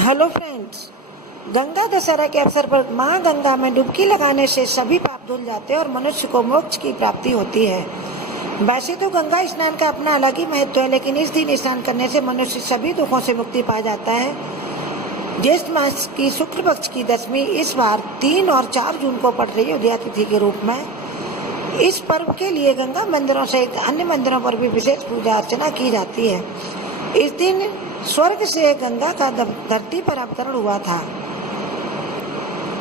Hello friends, Ganga Dussehra के अवसर पर मां गंगा में डुबकी लगाने से सभी पाप धुल जाते हैं और मनुष्य को मोक्ष की प्राप्ति होती है। वैसे तो गंगा स्नान का अपना अलग ही महत्व है, लेकिन इस दिन स्नान करने से मनुष्य सभी दुखों से मुक्ति पा जाता है। ज्येष्ठ मास की शुक्ल पक्ष की दशमी इस बार 3 और 4 जून को पड़ रही है उदया तिथि के रूप में। इस पर्व के लिए गंगा मंदिरों सहित अन्य मंदिरों पर भी विशेष पूजा अर्चना की जाती है। इस दिन स्वर्ग से गंगा का धरती पर अवतरण हुआ था।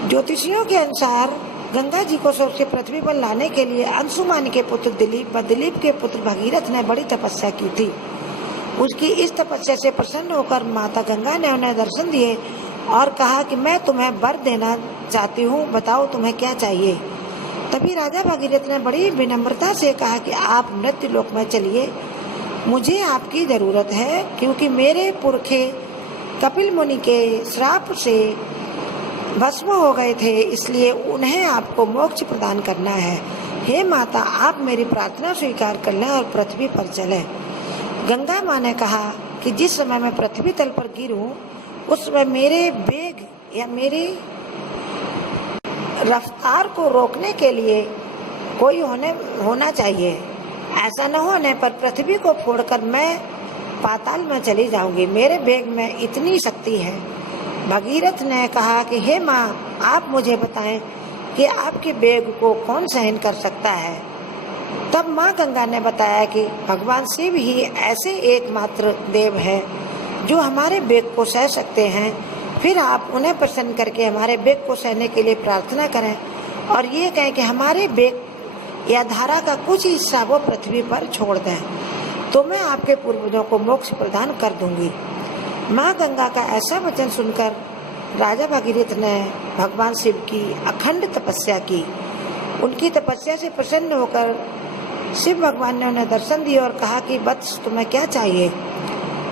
ज्योतिषियों के अनुसार गंगा जी को स्वर्ग से पृथ्वी पर लाने के लिए अंशुमान के पुत्र दिलीप व दिलीप के पुत्र भगीरथ ने बड़ी तपस्या की थी। उसकी इस तपस्या से प्रसन्न होकर माता गंगा ने उन्हें दर्शन दिए और कहा कि मैं तुम्हें वर देना चाहती हूँ, बताओ तुम्हें क्या चाहिए। तभी राजा भगीरथ ने बड़ी विनम्रता से कहा कि आप मृत्यु लोक में चलिए, मुझे आपकी जरूरत है, क्योंकि मेरे पुरखे कपिल मुनि के श्राप से भस्म हो गए थे, इसलिए उन्हें आपको मोक्ष प्रदान करना है। हे माता, आप मेरी प्रार्थना स्वीकार कर लें और पृथ्वी पर चलें। गंगा माँ ने कहा कि जिस समय मैं पृथ्वी तल पर गिरूं, उस समय मेरे वेग या मेरी रफ्तार को रोकने के लिए कोई होना चाहिए। ऐसा न होने पर पृथ्वी को फोड़कर मैं पाताल में चली जाऊंगी। मेरे वेग में इतनी शक्ति है। भगीरथ ने कहा कि हे माँ, आप मुझे बताएं कि आपके वेग को कौन सहन कर सकता है। तब माँ गंगा ने बताया कि भगवान शिव ही ऐसे एकमात्र देव है जो हमारे वेग को सह सकते हैं। फिर आप उन्हें प्रसन्न करके हमारे वेग को सहने के लिए प्रार्थना करें और ये कहें कि हमारे वेग या धारा का कुछ हिस्सा वो पृथ्वी पर छोड़ दें, तो मैं आपके पूर्वजों को मोक्ष प्रदान कर दूंगी। माँ गंगा का ऐसा वचन सुनकर राजा भगीरथ ने भगवान शिव की अखंड तपस्या की। उनकी तपस्या से प्रसन्न होकर शिव भगवान ने उन्हें दर्शन दिए और कहा कि वत्स, तुम्हें क्या चाहिए।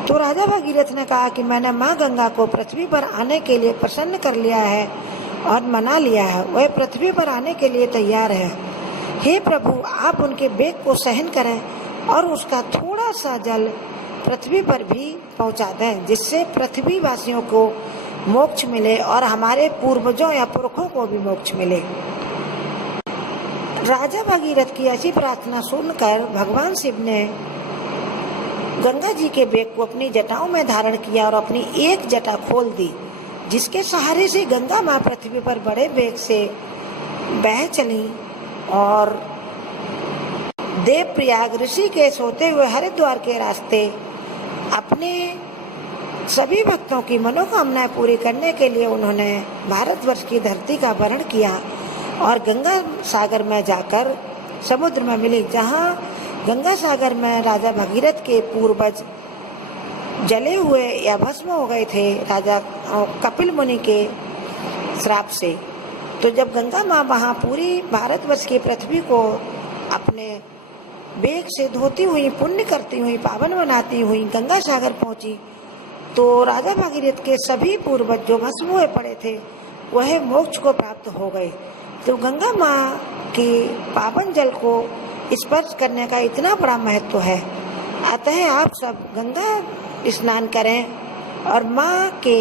तो राजा भगीरथ ने कहा कि मैंने माँ गंगा को पृथ्वी पर आने के लिए प्रसन्न कर लिया है और मना लिया है, वह पृथ्वी पर आने के लिए तैयार है। हे प्रभु, आप उनके वेग को सहन करें और उसका थोड़ा सा जल पृथ्वी पर भी पहुंचा दें, जिससे पृथ्वी वासियों को मोक्ष मिले और हमारे पूर्वजों या पुरखों को भी मोक्ष मिले। राजा भगीरथ की ऐसी प्रार्थना सुनकर भगवान शिव ने गंगा जी के वेग को अपनी जटाओं में धारण किया और अपनी एक जटा खोल दी, जिसके सहारे से गंगा माँ पृथ्वी पर बड़े वेग से बह चली और देवप्रयाग ऋषि के सोते हुए हरिद्वार के रास्ते अपने सभी भक्तों की मनोकामनाएं पूरी करने के लिए उन्होंने भारतवर्ष की धरती का वरण किया और गंगा सागर में जाकर समुद्र में मिली, जहां गंगा सागर में राजा भगीरथ के पूर्वज जले हुए या भस्म हो गए थे राजा कपिल मुनि के श्राप से। तो जब गंगा माँ वहाँ पूरी भारतवर्ष की पृथ्वी को अपने वेग से धोती हुई, पुण्य करती हुई, पावन बनाती हुई गंगा सागर पहुँची, तो राजा भगीरथ के सभी पूर्वज जो भस्म हुए पड़े थे वह मोक्ष को प्राप्त हो गए। तो गंगा माँ के पावन जल को स्पर्श करने का इतना बड़ा महत्व है। अतः आप सब गंगा स्नान करें और माँ के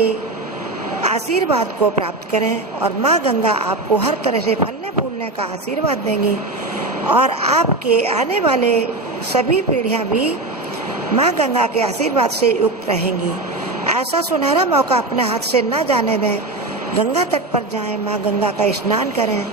आशीर्वाद को प्राप्त करें और माँ गंगा आपको हर तरह से फलने फूलने का आशीर्वाद देंगी और आपके आने वाले सभी पीढ़ियाँ भी माँ गंगा के आशीर्वाद से युक्त रहेंगी। ऐसा सुनहरा मौका अपने हाथ से न जाने दें। गंगा तट पर जाएं, माँ गंगा का स्नान करें।